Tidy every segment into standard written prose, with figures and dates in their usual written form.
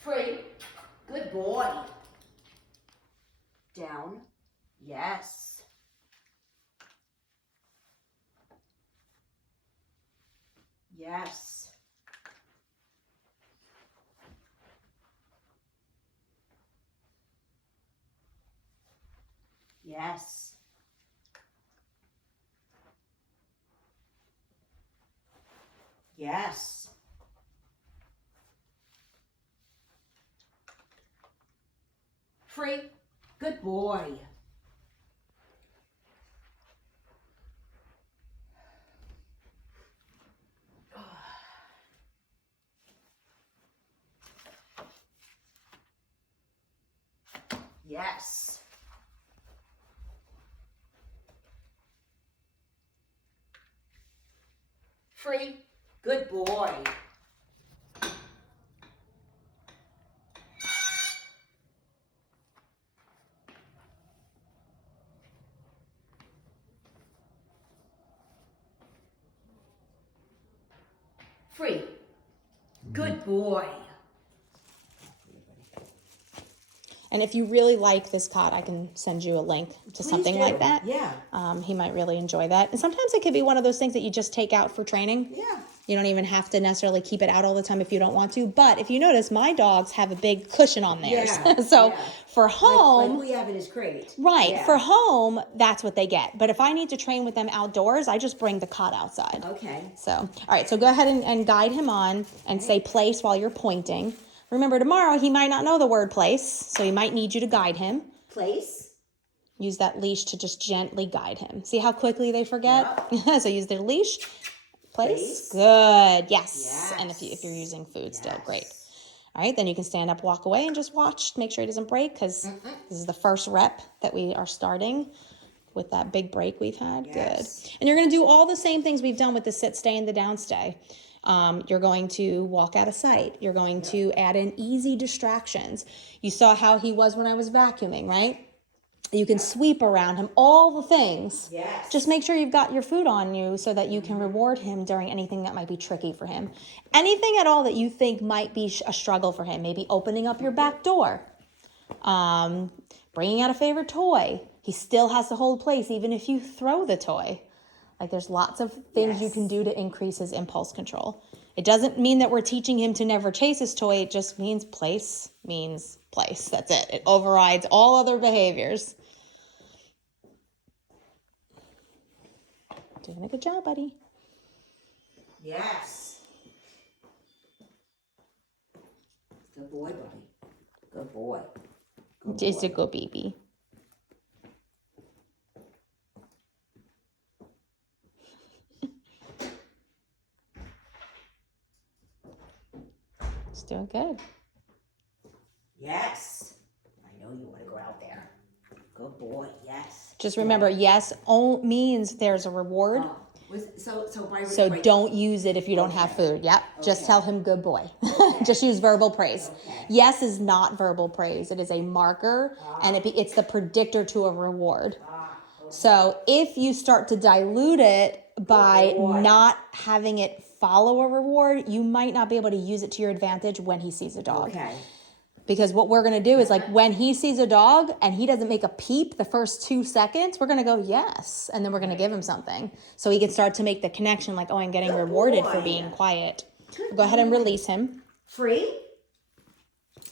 Free. Good boy. Down. Yes. Yes. Yes. Yes. Free. Good boy. Yes. Free. Good boy. Free. Good boy. And if you really like this cot, I can send you a link to something like that. Yeah. He might really enjoy that. And sometimes it could be one of those things that you just take out for training. Yeah. You don't even have to necessarily keep it out all the time if you don't want to. But if you notice, my dogs have a big cushion on theirs. Yeah. So yeah. for home, like we have in his crate. right, Yeah. for home, that's what they get. But if I need to train with them outdoors, I just bring the cot outside. Okay. So, all right, so go ahead and guide him on and say place while you're pointing. Remember, tomorrow he might not know the word place, so he might need you to guide him. Place. Use that leash to just gently guide him. See how quickly they forget? Yep. So use their leash. Place. Good. Yes. And if you're using food still, great. All right, then you can stand up, walk away, and just watch. Make sure he doesn't break because this is the first rep that we are starting with that big break we've had. Yes. Good. And you're going to do all the same things we've done with the sit, stay, and the down stay. You're going to walk out of sight. You're going to add in easy distractions. You saw how he was when I was vacuuming, right? You can sweep around him, all the things. Yes. Just make sure you've got your food on you so that you can reward him during anything that might be tricky for him. Anything at all that you think might be a struggle for him. Maybe opening up your back door. Bringing out a favorite toy. He still has to hold place even if you throw the toy. Like there's lots of things you can do to increase his impulse control. It doesn't mean that we're teaching him to never chase his toy. It just means place means place. That's it. It overrides all other behaviors. Doing a good job, buddy. Yes. Good boy, buddy. Good boy. Just a good baby. It's doing good. Yes. I know you want to go out there. Good boy. Yes. Just remember, yes means there's a reward. So Don't use it if you don't have food. Yep. Just tell him good boy. Just use verbal praise. Okay. Yes is not verbal praise. It is a marker and it's the predictor to a reward. So if you start to dilute it by not having it follow a reward, you might not be able to use it to your advantage when he sees a dog. Okay. Because what we're going to do is like when he sees a dog and he doesn't make a peep the first 2 seconds, we're going to go, yes. And then we're going to give him something. So he can start to make the connection like, oh, I'm getting rewarded for being quiet. Go ahead and release him. Free?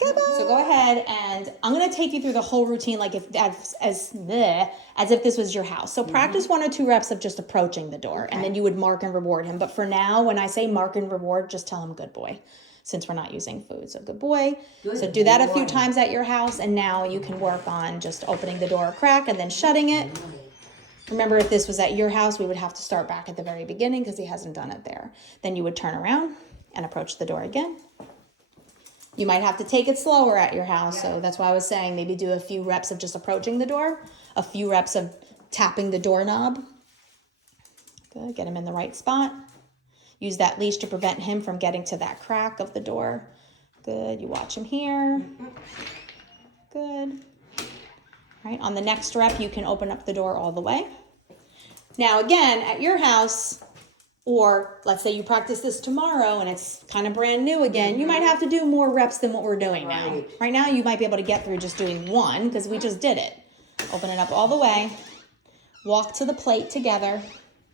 So go ahead and I'm going to take you through the whole routine like as if this was your house. So practice 1 or 2 reps of just approaching the door and then you would mark and reward him. But for now, when I say mark and reward, just tell him good boy. Since we're not using food. So good boy. So do that a few times at your house, and now you can work on just opening the door a crack and then shutting it. Remember, if this was at your house, we would have to start back at the very beginning because he hasn't done it there. Then you would turn around and approach the door again. You might have to take it slower at your house, so that's why I was saying maybe do a few reps of just approaching the door, a few reps of tapping the doorknob. Good, get him in the right spot. Use that leash to prevent him from getting to that crack of the door. Good. You watch him here. Good. All right. On the next rep, you can open up the door all the way. Now, again, at your house Or let's say you practice this tomorrow and it's kind of brand new again. You might have to do more reps than what we're doing now. Right. Right now, you might be able to get through just doing one because we just did it. Open it up all the way. Walk to the plate together.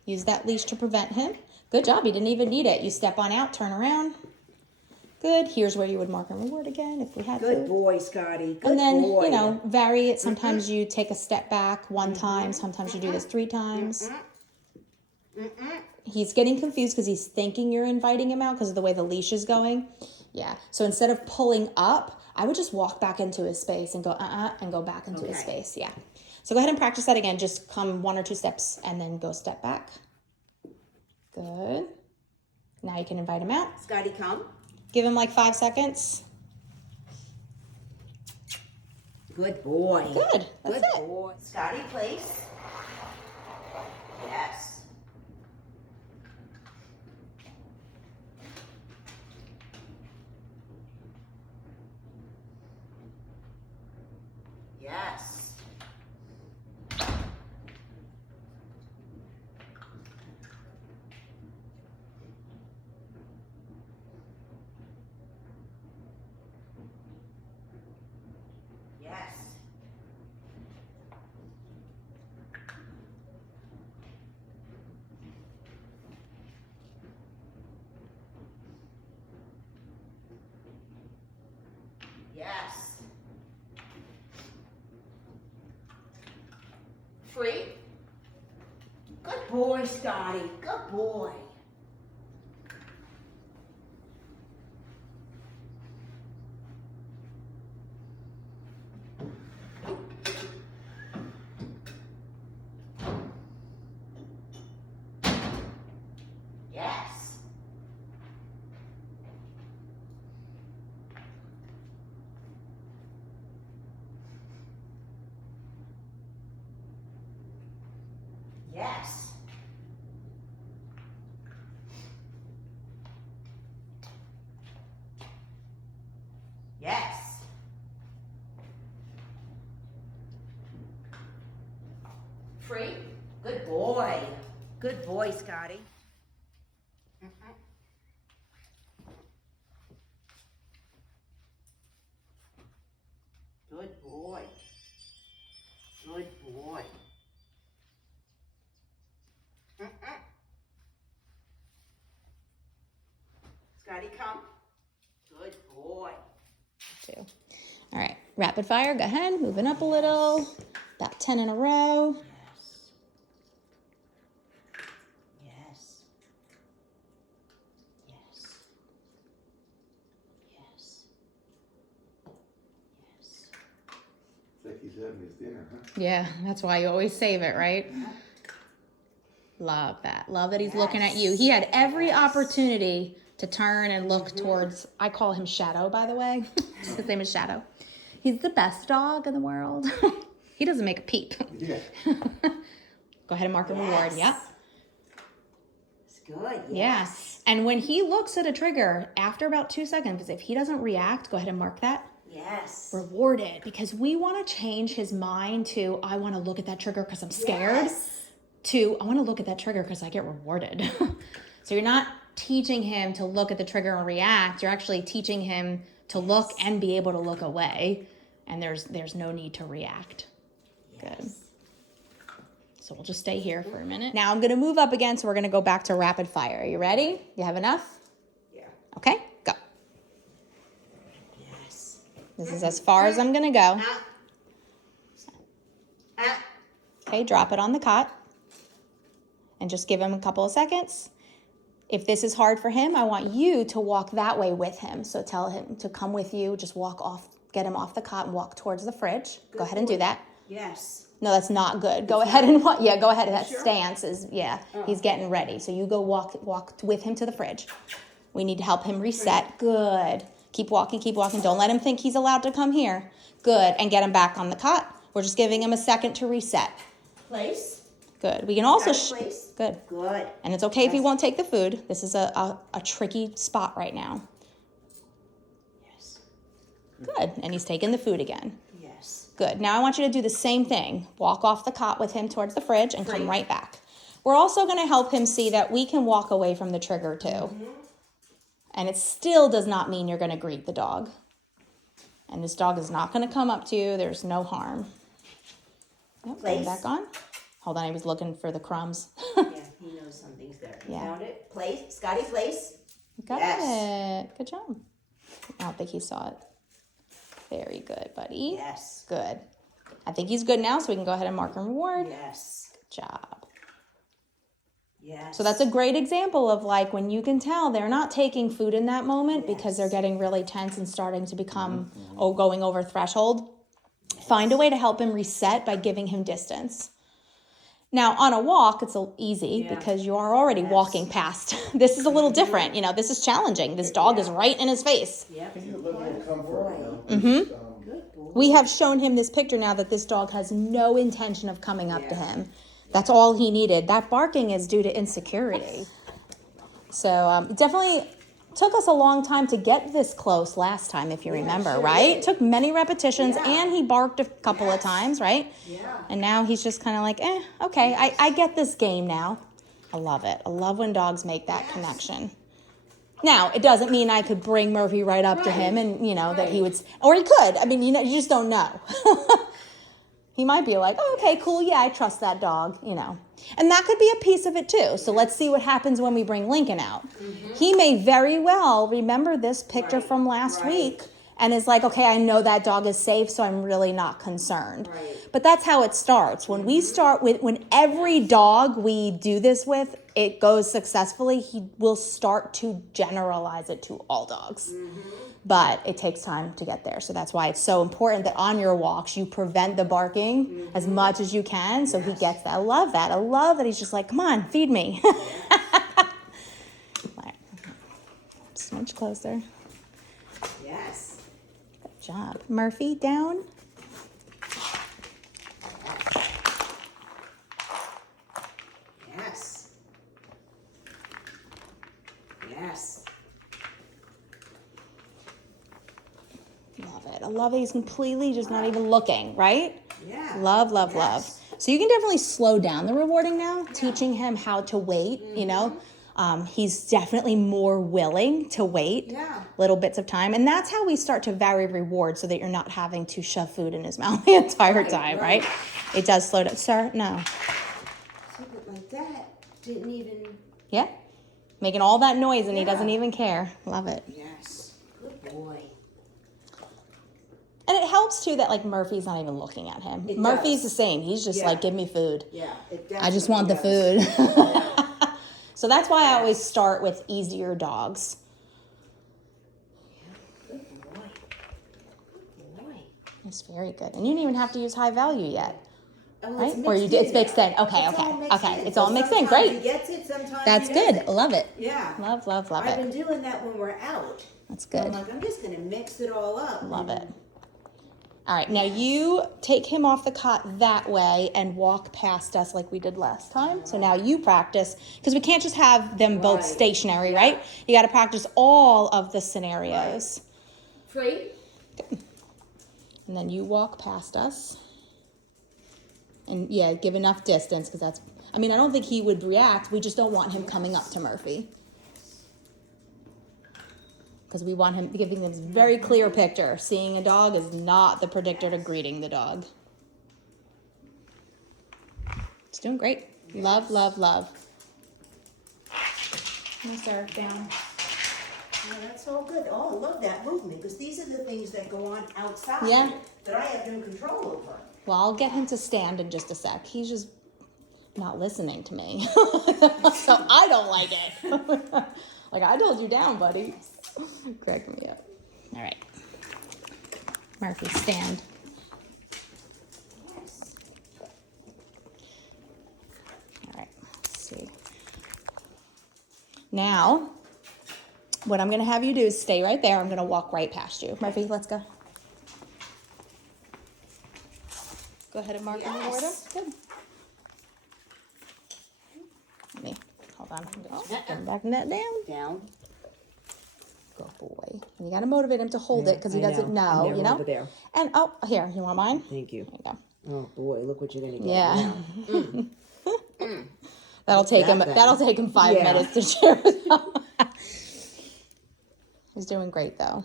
Use that leash to prevent him. Good job. You didn't even need it. You step on out, turn around. Good. Here's where you would mark and reward again if we had to. Good boy, Scotty. Good And then, boy. you know, vary it. Sometimes you take a step back one time. Sometimes you do this 3 times. He's getting confused because he's thinking you're inviting him out because of the way the leash is going. Yeah. So instead of pulling up, I would just walk back into his space and go and go back into his space. Yeah. So go ahead and practice that again. Just come 1 or 2 steps and then go step back. Good. Now you can invite him out. Scotty, come. Give him like 5 seconds. Good boy. Good. That's Good it. boy. Scotty, place. Yes. Yes. Yes. Yes. Free. Good boy, Scotty. Good boy. Yes. Yes. Yes. Free. Good boy. Good boy, Scotty. Good boy. Good boy. Scotty, come. Good boy. 2. All right. Rapid fire. Go ahead. Moving up a little. About 10 in a row. Yes. Yes. Yes. Yes. It's like he's having his dinner, huh? Yeah, that's why you always save it, right? Love that. Love that he's looking at you. He had every opportunity to turn and look towards, I call him Shadow, by the way. His name is Shadow. He's the best dog in the world. He doesn't make a peep. Yeah. Go ahead and mark a reward. Yep. It's good. Yeah. Yes. And when he looks at a trigger, after about 2 seconds, if he doesn't react, go ahead and mark that. Yes. Rewarded, because we want to change his mind to, I want to look at that trigger because I'm scared, Yes. to, I want to look at that trigger because I get rewarded. So you're not teaching him to look at the trigger and react. You're actually teaching him to look and be able to look away. And there's no need to react. Yes. Good. So we'll just stay here for a minute. Now I'm going to move up again, so we're going to go back to rapid fire. Are you ready? You have enough? Yeah. Okay, go. Yes. This is as far as I'm going to go. Ah. Okay, drop it on the cot. And just give him a couple of seconds. If this is hard for him, I want you to walk that way with him. So tell him to come with you. Just walk off, get him off the cot and walk towards the fridge. Go ahead and do that. Yes. No, that's not good. Go ahead and walk. Yeah, go ahead. That Sure. stance is, yeah, he's getting ready. So you go walk with him to the fridge. We need to help him reset. Good. Keep walking, keep walking. Don't let him think he's allowed to come here. Good. And get him back on the cot. We're just giving him a second to reset. Place. Good. We can also, Place. good. Good. And it's okay if he won't take the food. This is a tricky spot right now. Yes. Good. And he's taking the food again. Yes. Good. Now I want you to do the same thing. Walk off the cot with him towards the fridge and come right back. We're also going to help him see that we can walk away from the trigger too. And it still does not mean you're going to greet the dog. And this dog is not going to come up to you. There's no harm. Yep, put him back on. Hold on, he was looking for the crumbs. Yeah, he knows something's there. He Yeah. found it. Place. Scotty, place. Got Yes. it. Good job. I don't think he saw it. Very good, buddy. Yes. Good. I think he's good now, so we can go ahead and mark and reward. Yes. Good job. Yes. So that's a great example of like when you can tell they're not taking food in that moment because they're getting really tense and starting to become going over threshold. Find a way to help him reset by giving him distance. Now on a walk, it's easy because you are already walking past. This is a little different. You know, this is challenging. This dog is right in his face. Yep. Can you look at comfort now? Good boy. We have shown him this picture now that this dog has no intention of coming up to him. That's all he needed. That barking is due to insecurity. So it definitely took us a long time to get this close last time, if you remember, sure right? did. Took many repetitions Yeah. and he barked a couple of times, right? Yeah. And now he's just kind of like, okay, I get this game now. I love it. I love when dogs make that connection. Now, it doesn't mean I could bring Murphy right up to him and, you know, that he would, or he could. I mean, you know, you just don't know. He might be like, oh, okay, cool. Yeah, I trust that dog, you know. And that could be a piece of it too. So let's see what happens when we bring Lincoln out. He may very well remember this picture from last week and is like, okay, I know that dog is safe, so I'm really not concerned. Right. But that's how it starts. When we start with, when every dog we do this with, it goes successfully, he will start to generalize it to all dogs. But it takes time to get there. So that's why it's so important that on your walks, you prevent the barking as much as you can so he gets that. I love that. I love that he's just like, come on, feed me. Right. So much closer. Yes. Good job. Murphy, down. Yes. Yes. Love it. I love it. He's completely just not even looking, right? Yeah. Love, love, Yes. love. So you can definitely slow down the rewarding now, teaching him how to wait, you know. He's definitely more willing to wait little bits of time. And that's how we start to vary reward so that you're not having to shove food in his mouth the entire time, right? It does slow down. Sir, no. So but like that didn't even. Yeah. Making all that noise and he doesn't even care. Love it. Yes. Good boy. And it helps too that like Murphy's not even looking at him. It Murphy's does. the same. He's just like, give me food. Yeah. It I just want the definitely food. does. So that's why I always start with easier dogs. Good boy. Good boy. It's very good. And you didn't even have to use high value yet. Oh, Right? it's Or you mixed did, in it's mixed now. in. Okay, It's all okay. mixed Okay. in. It's all So mixed in. sometimes Great. He gets it, sometimes That's he good. doesn't. I love it. Yeah. Love, love, love I've it. been doing that when we're out. That's So I'm good. like, I'm just gonna mix it all up. Love it. All right, now you take him off the cot that way and walk past us like we did last time. So now you practice, because we can't just have them both Right. stationary, right? You got to practice all of the scenarios. Free. And then you walk past us. And yeah, give enough distance, because that's, I mean, I don't think he would react. We just don't want him coming up to Murphy. Because we want him giving them a very clear picture. Seeing a dog is not the predictor to greeting the dog. It's doing great. Love, love, love. No, sir, down. Oh, that's all good. Oh, I love that movement, because these are the things that go on outside Yeah. that I have no control over. Well, I'll get him to stand in just a sec. He's just not listening to me. So I don't like it. Like, I told you down, buddy. Cracking me up. All right. Murphy, stand. Yes. All right, let's see. Now, what I'm going to have you do is stay right there. I'm going to walk right past you. Murphy, let's go. Go ahead and mark and reward him. Yes. Good. Let me, hold on. Come back that down. Down. Good boy. And you got to motivate him to hold it because he I doesn't know. know, They're you know? over there. And, oh, here, you want mine? Thank you. There you go. Oh boy, look what you're gonna get. Yeah. now. That'll What's take that him. then? That'll take him 5 Yeah. minutes to share. He's doing great though.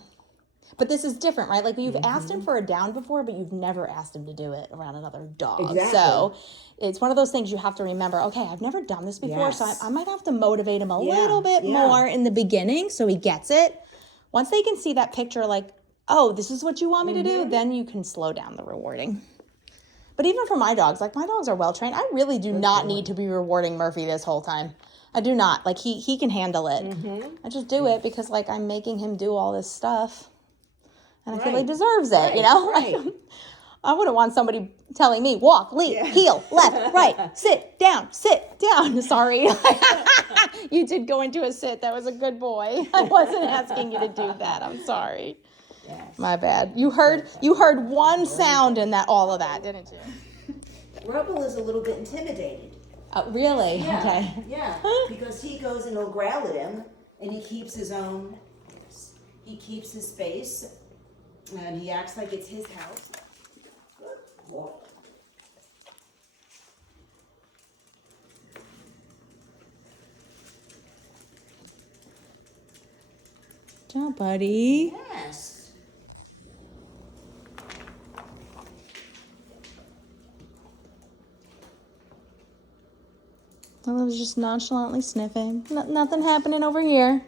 But this is different, right? Like you've asked him for a down before, but you've never asked him to do it around another dog. Exactly. So it's one of those things you have to remember. Okay, I've never done this before, so Yes. I might have to motivate him a Yeah, little bit yeah. more in the beginning, so he gets it. Once they can see that picture, like, oh, this is what you want me to do, then you can slow down the rewarding. But even for my dogs, like my dogs are well trained. I really do not need to be rewarding Murphy this whole time. I do not. Like he can handle it. I just do it because like I'm making him do all this stuff. And I feel he Right. deserves it, Right, you know? right. I wouldn't want somebody telling me, walk, leap, heel, left, right, sit down, sit down. Sorry. You did go into a sit. That was a good boy. I wasn't asking you to do that. I'm sorry. Yes. My bad. You heard one sound in that all of that, didn't you? Rubble is a little bit intimidated. Really? Yeah, Okay. yeah, because he goes and he'll growl at him, and he keeps his space, and he acts like it's his house. Good boy. Good job, buddy. Yes. I was just nonchalantly sniffing. Nothing happening over here.